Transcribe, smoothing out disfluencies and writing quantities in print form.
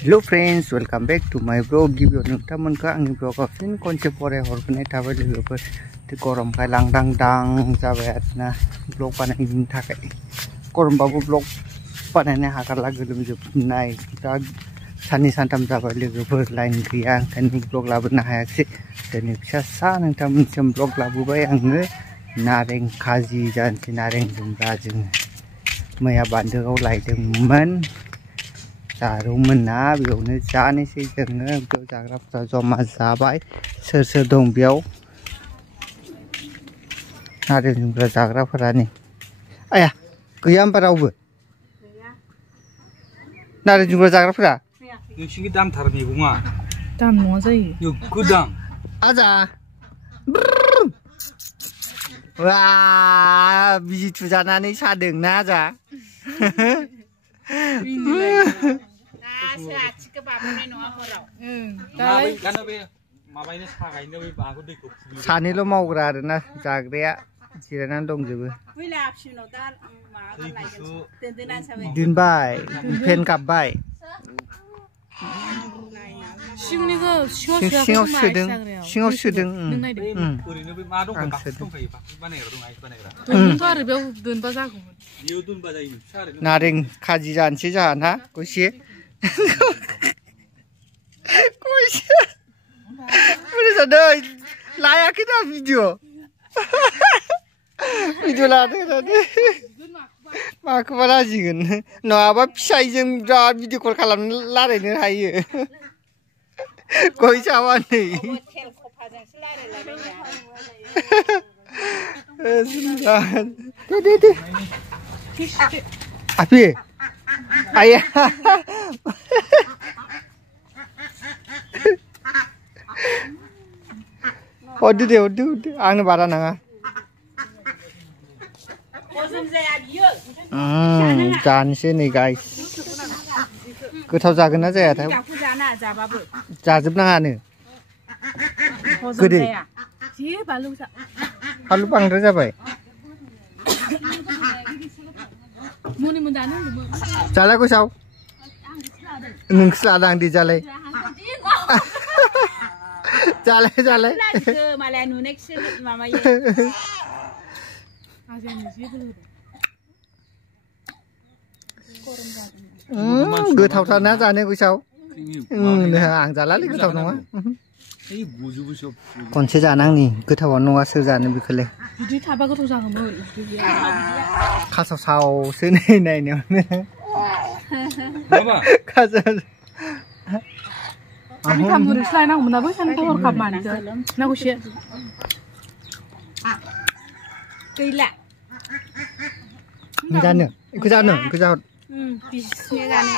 Hello friends, welcome back to my vlog. गिबियाव नोंथांमोनखौ आंनि ब्लगाव फिन खनसे फरायहरनाय थाबाय लोगोफोर गरमखाय लांदां जाबाय आरोना ब्लग बानायनो थाखाय गरमबाबो ब्लग बानायनो हागारला गोलोमजोबनाय दा साननै सानथाम जाबाय लोगोफोर लाइन गैया ओंखायनो ब्लग लाबोनो हायाखिसै दिनै फिसा नोंथांमोनसिम ब्लग लाबोबाय आङो नारें खाजि जानोसै नारें जुमब्रा जोङो मैया बान्दोआव लायदोंमोन जारौमोन ना बेयावनो जानोसै जोङो बेयाव जाग्राफ्रा जमा जाबाय सोर दं बेयाव नारें जुमब्रा जाग्राफोरा नै आया गैया होमबा रावबो नारें जुमब्रा जाग्राफोरा नोंसिनि दामथार मैगङा दाम नङा जायो नोगोद दाम आजा वा बिजि थुजानानै सादोंना आजा सानैल' मावग्रा आरोना जाग्राया जिरायनानै दंजोबो दोनबाय फेन गाबबाय सिङाव सोदों नारें खाजि जानोसै जोंहा ना गयसे लायाखै दा भिडिअ लादों माखौबा लाजिगोन नङाबा फिसाइजों बिराद भिडिअ कल खालामनो रायलायनो हायो गय साबा नै दे आपि आया हरदो आंनो बारा नाङा जानोसै नै गाइस गोथाव जागोन ना जायाथाय जाजोबनाङानो गोदै फानलु बांद्राय जाबाय जाला गोसाव नोंसो लादों दे जालाय गोथावथार ना जानो गोसाव आं जालालै गोथाव नङा खनसे जानांनि गोथावानो नङा सोर जानो बेखौलाय बिदि थाबा गोथाव जागौमोन खासाव सावसो नायनायावनो लायनांगौमोन ना बै सानखौ हरखाब मानोथो नांगौसे गैला जानो बेखौ जानो बिसिनि जानो